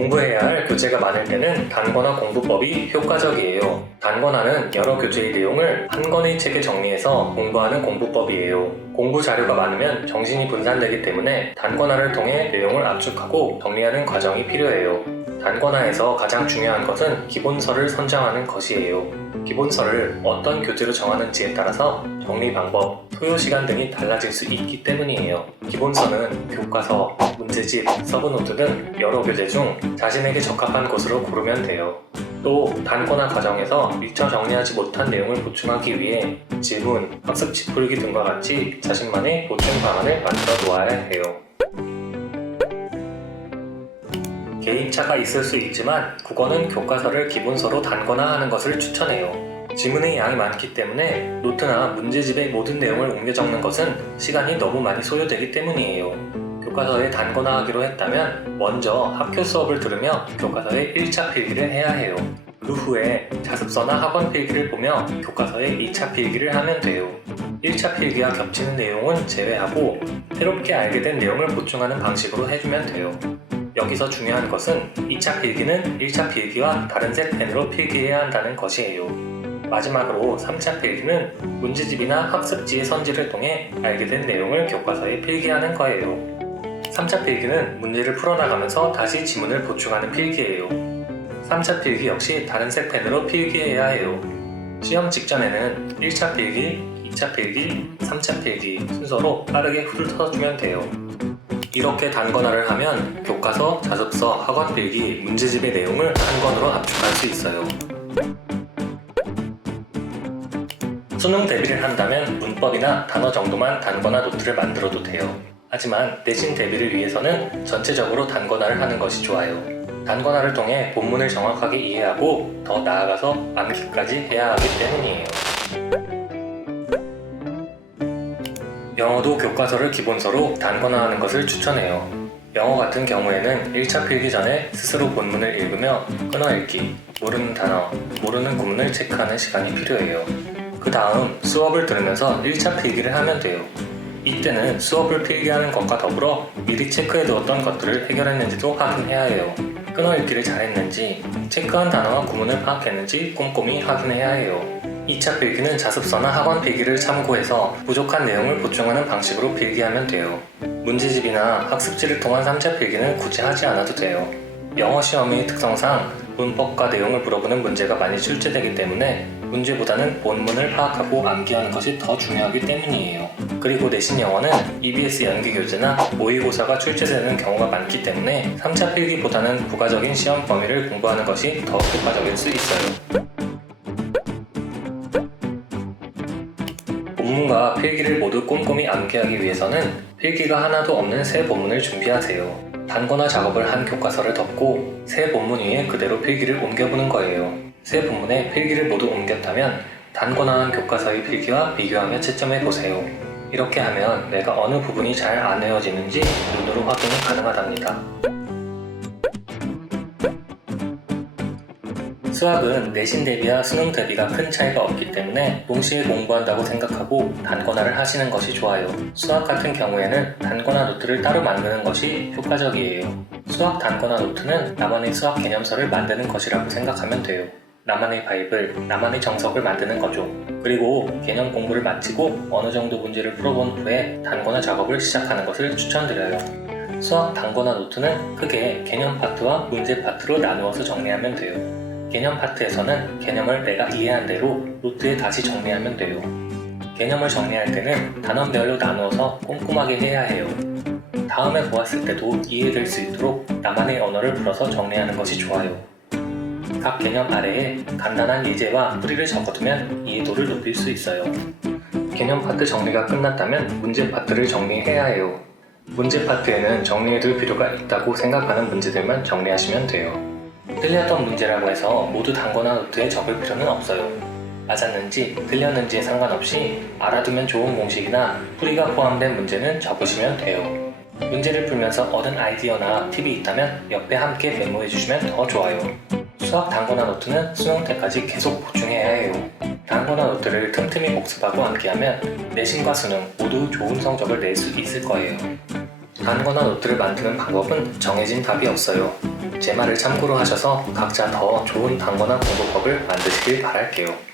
공부해야 할 교재가 많을 때는 단권화 공부법이 효과적이에요. 단권화는 여러 교재의 내용을 한 권의 책에 정리해서 공부하는 공부법이에요. 공부 자료가 많으면 정신이 분산되기 때문에 단권화를 통해 내용을 압축하고 정리하는 과정이 필요해요. 단권화에서 가장 중요한 것은 기본서를 선정하는 것이에요. 기본서를 어떤 교재로 정하는지에 따라서 정리 방법, 소요 시간 등이 달라질 수 있기 때문이에요. 기본서는 교과서, 문제집, 서브노트 등 여러 교재 중 자신에게 적합한 곳으로 고르면 돼요. 또 단권화 과정에서 미처 정리하지 못한 내용을 보충하기 위해 질문, 학습 짚풀기 등과 같이 자신만의 보충 방안을 만들어 놓아야 해요. 개인차가 있을 수 있지만 국어는 교과서를 기본서로 단권화하는 것을 추천해요. 지문의 양이 많기 때문에 노트나 문제집의 모든 내용을 옮겨 적는 것은 시간이 너무 많이 소요되기 때문이에요. 교과서에 단권화하기로 했다면 먼저 학교 수업을 들으며 교과서의 1차 필기를 해야 해요. 그 후에 자습서나 학원 필기를 보며 교과서의 2차 필기를 하면 돼요. 1차 필기와 겹치는 내용은 제외하고 새롭게 알게 된 내용을 보충하는 방식으로 해주면 돼요. 여기서 중요한 것은 2차 필기는 1차 필기와 다른 색 펜으로 필기해야 한다는 것이에요. 마지막으로 3차 필기는 문제집이나 학습지의 선지를 통해 알게 된 내용을 교과서에 필기하는 거예요. 3차 필기는 문제를 풀어나가면서 다시 지문을 보충하는 필기예요. 3차 필기 역시 다른 색 펜으로 필기해야 해요. 시험 직전에는 1차 필기, 2차 필기, 3차 필기 순서로 빠르게 훑어주면 돼요. 이렇게 단권화를 하면 교과서, 자습서, 학원 필기, 문제집의 내용을 한 권으로 압축할 수 있어요. 수능 대비를 한다면 문법이나 단어 정도만 단권화 노트를 만들어도 돼요. 하지만 내신 대비를 위해서는 전체적으로 단권화를 하는 것이 좋아요. 단권화를 통해 본문을 정확하게 이해하고 더 나아가서 암기까지 해야 하기 때문이에요. 영어도 교과서를 기본서로 단권화하는 것을 추천해요. 영어 같은 경우에는 1차 필기 전에 스스로 본문을 읽으며 끊어읽기, 모르는 단어, 모르는 구문을 체크하는 시간이 필요해요. 그 다음 수업을 들으면서 1차 필기를 하면 돼요. 이때는 수업을 필기하는 것과 더불어 미리 체크해두었던 것들을 해결했는지도 확인해야 해요. 끊어읽기를 잘했는지, 체크한 단어와 구문을 파악했는지 꼼꼼히 확인해야 해요. 2차 필기는 자습서나 학원 필기를 참고해서 부족한 내용을 보충하는 방식으로 필기하면 돼요. 문제집이나 학습지를 통한 3차 필기는 굳이 하지 않아도 돼요. 영어 시험의 특성상 문법과 내용을 물어보는 문제가 많이 출제되기 때문에 문제보다는 본문을 파악하고 암기하는 것이 더 중요하기 때문이에요. 그리고 내신 영어는 EBS 연기 교재나 모의고사가 출제되는 경우가 많기 때문에 3차 필기보다는 부가적인 시험 범위를 공부하는 것이 더 효과적일 수 있어요. 본문과 필기를 모두 꼼꼼히 암기하기 위해서는 필기가 하나도 없는 새 본문을 준비하세요. 단권화 작업을 한 교과서를 덮고 새 본문 위에 그대로 필기를 옮겨보는 거예요. 새 본문에 필기를 모두 옮겼다면 단권화한 교과서의 필기와 비교하며 채점해보세요. 이렇게 하면 내가 어느 부분이 잘 안 외워지는지 눈으로 확인이 가능하답니다. 수학은 내신 대비와 수능 대비가 큰 차이가 없기 때문에 동시에 공부한다고 생각하고 단권화를 하시는 것이 좋아요. 수학 같은 경우에는 단권화 노트를 따로 만드는 것이 효과적이에요. 수학 단권화 노트는 나만의 수학 개념서를 만드는 것이라고 생각하면 돼요. 나만의 바이블, 나만의 정석을 만드는 거죠. 그리고 개념 공부를 마치고 어느 정도 문제를 풀어본 후에 단권화 작업을 시작하는 것을 추천드려요. 수학 단권화 노트는 크게 개념 파트와 문제 파트로 나누어서 정리하면 돼요. 개념 파트에서는 개념을 내가 이해한 대로 노트에 다시 정리하면 돼요. 개념을 정리할 때는 단원별로 나누어서 꼼꼼하게 해야 해요. 다음에 보았을 때도 이해될 수 있도록 나만의 언어를 풀어서 정리하는 것이 좋아요. 각 개념 아래에 간단한 예제와 풀이를 적어두면 이해도를 높일 수 있어요. 개념 파트 정리가 끝났다면 문제 파트를 정리해야 해요. 문제 파트에는 정리해둘 필요가 있다고 생각하는 문제들만 정리하시면 돼요. 틀렸던 문제라고 해서 모두 단권화 노트에 적을 필요는 없어요. 맞았는지 틀렸는지에 상관없이 알아두면 좋은 공식이나 풀이가 포함된 문제는 적으시면 돼요. 문제를 풀면서 얻은 아이디어나 팁이 있다면 옆에 함께 메모해 주시면 더 좋아요. 수학 단권화 노트는 수능 때까지 계속 보충해야 해요. 단권화 노트를 틈틈이 복습하고 암기하면 내신과 수능 모두 좋은 성적을 낼 수 있을 거예요. 단거나 노트를 만드는 방법은 정해진 답이 없어요. 제 말을 참고로 하셔서 각자 더 좋은 단거나 공부법을 만드시길 바랄게요.